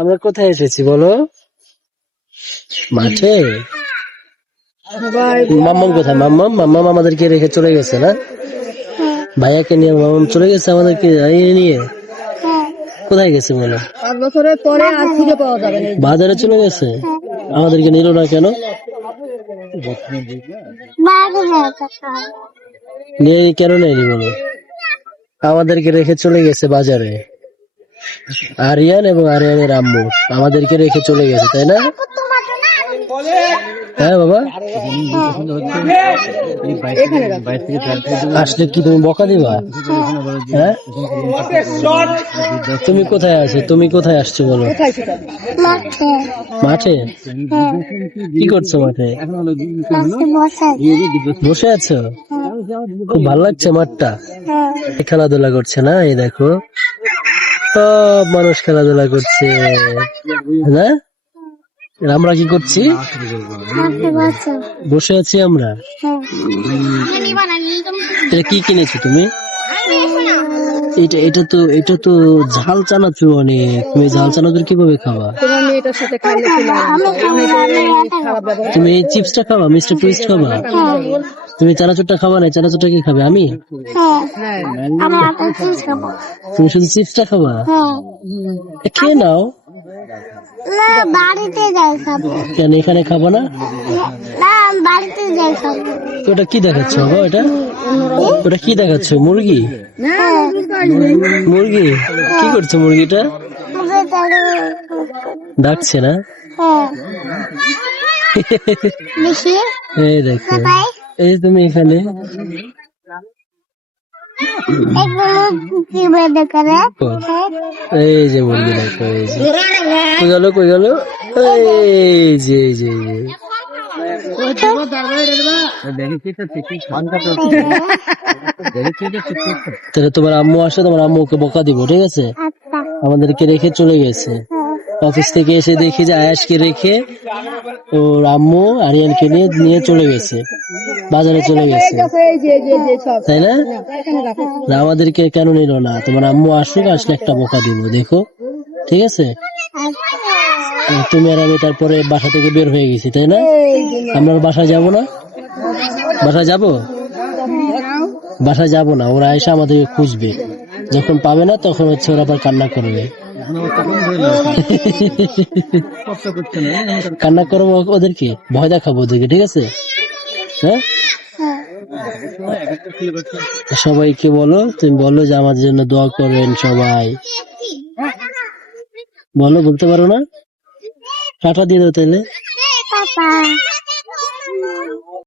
আমরা কোথায় এসেছি বলো? মাঠে। মাম্মাম কোথায়? মাম্মাম মাম্মাম আমাদেরকে রেখে চলে গেছে না? ভাইয়াকে নিয়ে মাম্মাম চলে গেছে আমাদেরকে নিয়ে। কোথায় গেছে বলো? 5 বছরের পরে আর খুঁজে পাওয়া যাবে না। বাজারে চলে গেছে। আমাদেরকে নিল না কেন? কেন নেয়নি বলো? আমাদেরকে রেখে চলে গেছে বাজারে। আরিয়ান এবং আরিয়ানের আম্মু আমাদেরকে রেখে চলে গেছে, তাই না? হ্যাঁ বাবা, আসলে কি তুমি বকা দিবা? হ্যাঁ, তুমি কোথায় আছো? তুমি কোথায় আসছো বলো? মাঠে। কি করছো মাঠে? বসে আছো? খুব ভালো লাগছে মাঠটা। খেলাধুলা করছে না? এই দেখো সব মানুষ খেলাধুলা করছে না? আমরা কি করছি? বসে আছি আমরা। এটা কি কিনেছো তুমি? এটা তো ঝাল চানাচুর অনেক। তুমি ঝাল চানাচুর কিভাবে খাবা? তোমার মেয়েটার সাথে খাইলে তুমি এই চিপসটা খাবা? মিস্টার টুইস্ট খাবা? তুমি চানাচুরটা খাবা না? চানাচুরটা কি খাবে? আমি? তুমি শুধু চিপসটা খাবা? খেয়ে নাও। না, বাড়িতে যাই খাবো। কেন এখানে খাবো না? না, বাড়িতে যাই খাবো। ওটা কি দেখাচ্ছ বাবা? ওটা কি দেখাচ্ছ? মুরগি? মুরগি কি করছে? মুরগিটা ডাকছে না? এই দেখো, এই তুমি এখানে এই যে মুরগি দেখো, এই যে কই গেল, কই গেল? এই যে এই যে তাহলে তোমার আম্মু আসে, তোমার আম্মুকে বকা দিব, ঠিক আছে? আমাদেরকে রেখে চলে গেছে। অফিস থেকে এসে দেখি যে আয়াসকে রেখে ওর আম্মু আরিয়ানকে নিয়ে চলে গেছে, বাজারে চলে গেছে, তাই না? আমাদেরকে কেন নিল না? তোমার আম্মু আসুক, আসলে একটা বকা দিব, দেখো, ঠিক আছে? তুমি আর আমি তারপরে বাসা থেকে বের হয়ে গেছি, তাই না? আমরা বাসায় যাব না? বাসায় যাব? বাসায় যাব না। ওরা এসে আমাদেরকে খুঁজবে, যখন পাবে না তখন হচ্ছে ওরা আবার কান্না করবে। কান্না করবো ওদেরকে, ভয় দেখাবো ওদেরকে, ঠিক আছে? হ্যাঁ, সবাইকে বলো, তুমি বলো যে আমাদের জন্য দোয়া করবেন সবাই। বলো, বলতে পারো না? টাটা দিয়ে দাও তাহলে।